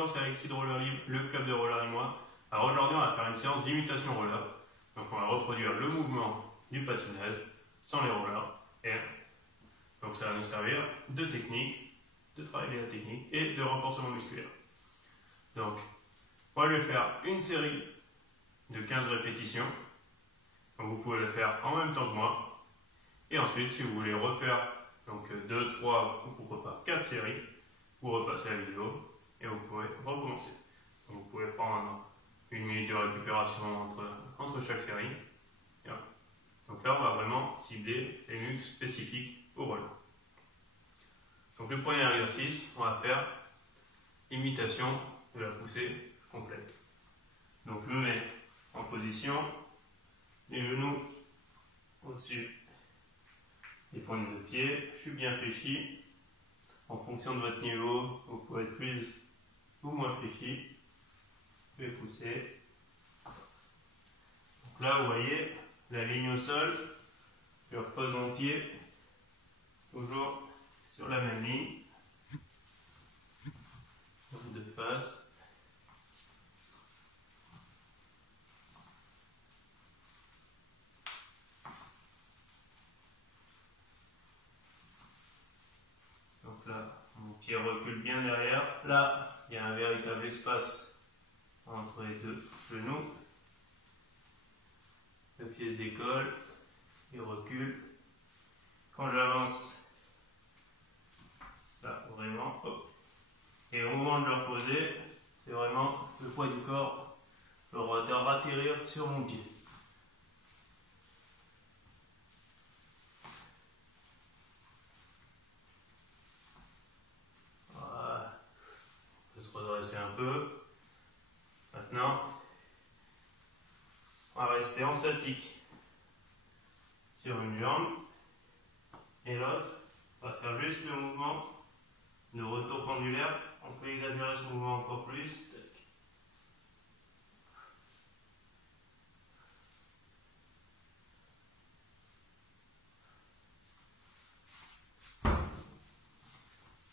Bonjour, c'est Alexis de Roller Libre, le club de roller et moi. Alors aujourd'hui, on va faire une séance d'imitation roller. Donc on va reproduire le mouvement du patinage sans les rollers. Et donc ça va nous servir de technique, de travailler la technique et de renforcement musculaire. Donc, moi je vais faire une série de 15 répétitions. Donc vous pouvez le faire en même temps que moi. Et ensuite, si vous voulez refaire donc 2, 3 ou pourquoi pas 4 séries, vous repassez la vidéo et vous pouvez recommencer. Donc vous pouvez prendre une minute de récupération entre chaque série. Et voilà. Donc là, on va vraiment cibler les muscles spécifiques au roller. Donc le premier exercice, on va faire imitation de la poussée complète. Donc je me mets en position, les genoux au-dessus des pointes de pied, je suis bien fléchi. En fonction de votre niveau, vous pouvez être plus ou moins fléchi. Je vais pousser. Donc là, vous voyez la ligne au sol. Je repose mon pied toujours sur la même ligne. Donc de face. Donc là, mon pied recule bien derrière. Là, il y a un véritable espace entre les deux genoux. Le pied décolle, il recule. Quand j'avance, là, vraiment, hop. Et au moment de le reposer, c'est vraiment le poids du corps doit atterrir sur mon pied. Voilà. On peut se redresser un peu. Maintenant, on va rester en statique sur une jambe et l'autre, on va faire juste le mouvement de retour pendulaire. On peut exagérer ce mouvement encore plus.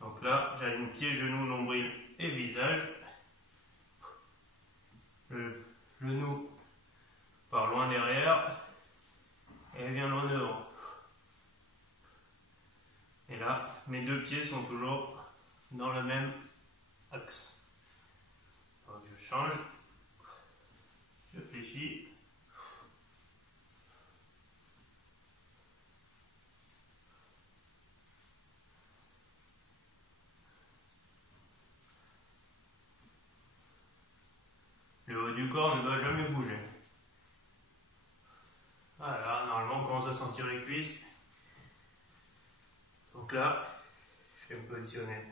Donc là, j'aligne pied, genou, nombril et visage. Le genou part loin derrière et vient loin devant. Et là, mes deux pieds sont toujours dans le même axe. Donc je change, je fléchis. Le haut du corps ne doit jamais bouger. Voilà, normalement on commence à sentir les cuisses. Donc là, je vais me positionner.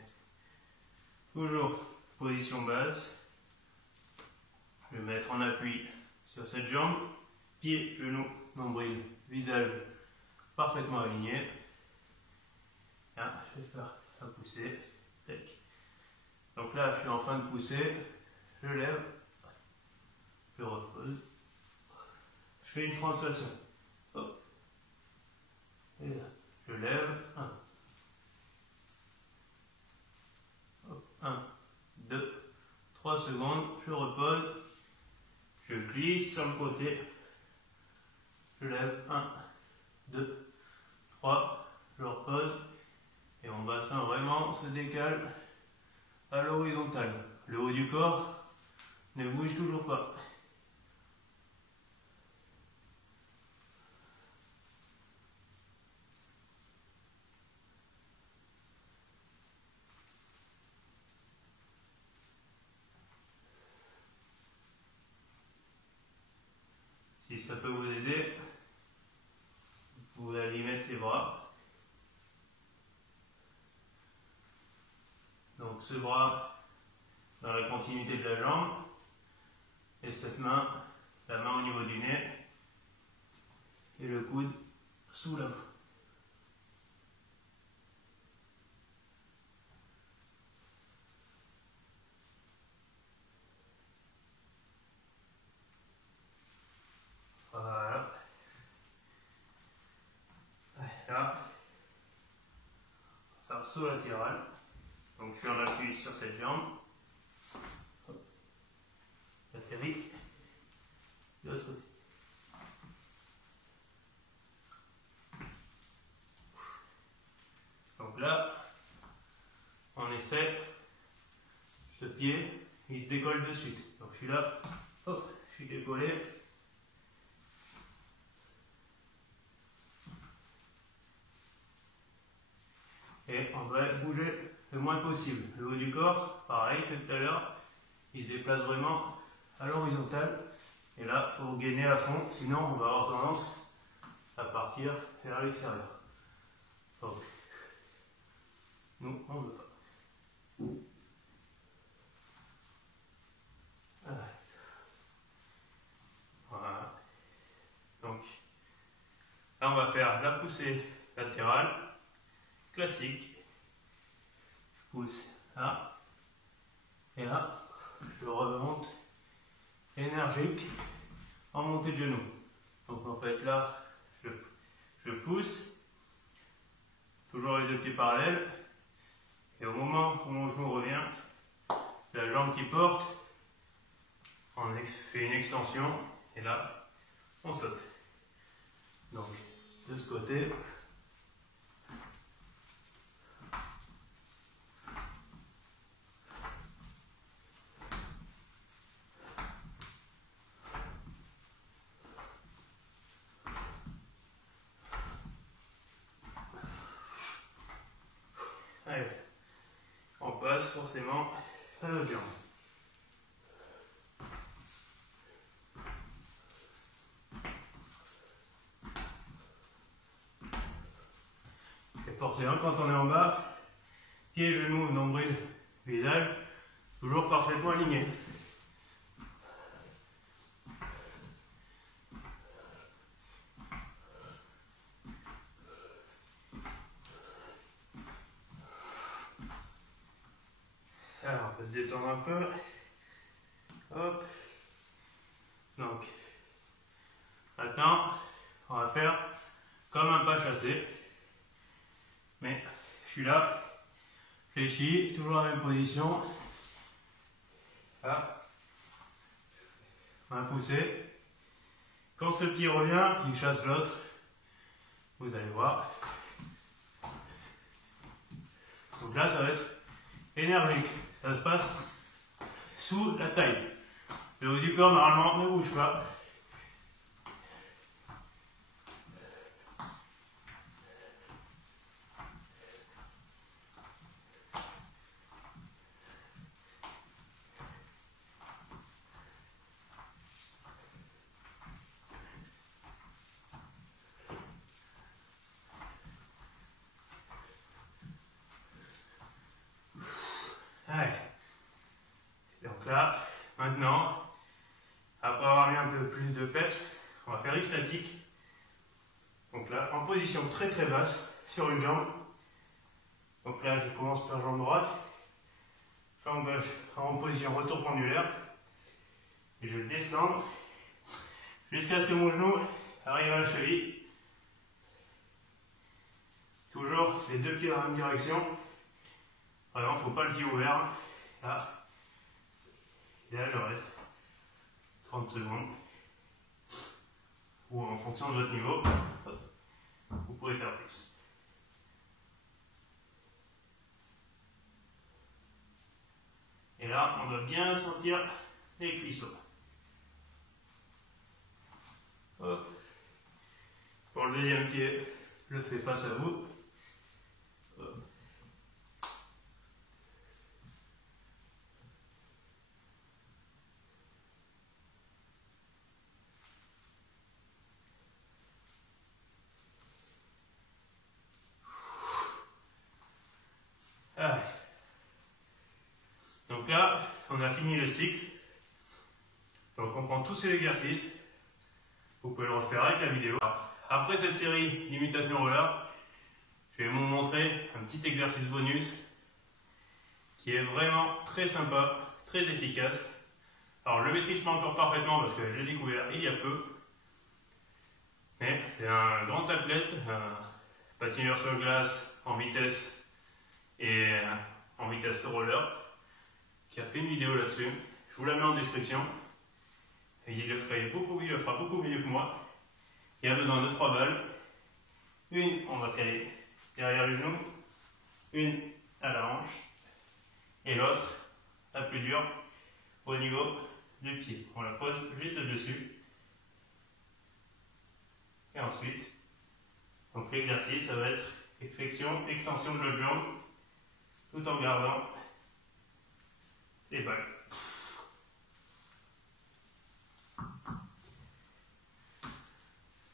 Toujours position basse. Je vais me mettre en appui sur cette jambe. Pied, genou, nombril, visage parfaitement aligné. Là, je vais faire la poussée. Donc là, je suis en fin de poussée. Je lève. Je repose. Je fais une translation. Hop. Et là, je lève. 1. Hop. 1, 2, 3 secondes. Je repose. Je glisse sur le côté. Je lève. 1, 2, 3. Je repose. Et mon bassin vraiment se décale à l'horizontale. Le haut du corps ne bouge toujours pas. Si ça peut vous aider, vous pouvez aller mettre les bras. Donc ce bras dans la continuité de la jambe et cette main, la main au niveau du nez et le coude sous la main. Voilà. Là, on va faire saut latéral. Donc je suis en appui sur cette jambe. j'atterris de l'autre côté. Donc là, on essaie, ce pied, il se décolle de suite. Donc je suis là, hop, je suis décollé. Et on va bouger le moins possible. Le haut du corps, pareil que tout à l'heure, il se déplace vraiment à l'horizontale. Et là, il faut gainer à fond, sinon on va avoir tendance à partir vers l'extérieur. Donc, nous, on ne veut pas. Voilà. Donc, là, on va faire la poussée latérale, classique. Je pousse là, et là, je remonte énergique en montée de genou. Donc, en fait, là, je pousse, toujours les deux pieds parallèles, et au moment où mon genou revient, la jambe qui porte, on fait une extension, et là, on saute. Donc, de ce côté, allez, on passe forcément à l'autre jambe. Et forcément, quand on est en bas, pieds, genoux, nombril, visage, toujours parfaitement alignés. Alors, on peut se détendre un peu. Hop. Donc, maintenant, on va faire comme un pas chassé. Mais je suis là, fléchi, toujours la même position. Là, on va pousser. Quand ce pied revient, il chasse l'autre. Vous allez voir. Donc là, ça va être énergique. Ça se passe sous la taille. Le haut du corps, normalement, ne bouge pas. Allez. Donc là, maintenant, après avoir mis un peu plus de peps, on va faire statique. Donc là, en position très très basse, sur une jambe. Donc là, je commence par jambe droite, jambe gauche en position retour pendulaire. Et je descends jusqu'à ce que mon genou arrive à la cheville. Toujours les deux pieds dans la même direction. Vraiment, il ne faut pas le pied ouvert. Là. Et là, je reste 30 secondes. Ou en fonction de votre niveau, vous pouvez faire plus. Et là, on doit bien sentir les cuisseaux. Hop. Pour le deuxième pied, je le fais face à vous. Hop. Allez. Donc là, on a fini le cycle. Donc on prend tous ces exercices. Vous pouvez le refaire avec la vidéo. Après cette série d'imitations roller, je vais vous montrer un petit exercice bonus qui est vraiment très sympa, très efficace. Alors je ne le maîtrise pas encore parfaitement parce que je l'ai découvert il y a peu. Mais c'est un grand athlète, un patineur sur glace en vitesse et en vitesse roller qui a fait une vidéo là-dessus. Je vous la mets en description. il le fera beaucoup mieux que moi. Il a besoin de 3 balles. Une, on va caler derrière le genou, une à la hanche, et l'autre, la plus dure, au niveau du pied. On la pose juste dessus. Et ensuite, donc l'exercice, ça va être flexion, extension de l'autre jambe, tout en gardant les balles.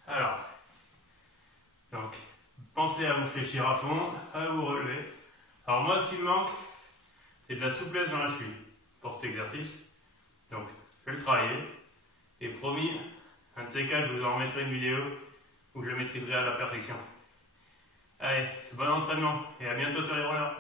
Alors, donc, pensez à vous fléchir à fond, à vous relever. Alors moi, ce qui me manque, c'est de la souplesse dans la cheville pour cet exercice. Donc, je vais le travailler. Et promis, un de ces quatre, je vous en remettrai une vidéo où je le maîtriserai à la perfection. Allez, bon entraînement et à bientôt sur les rollers.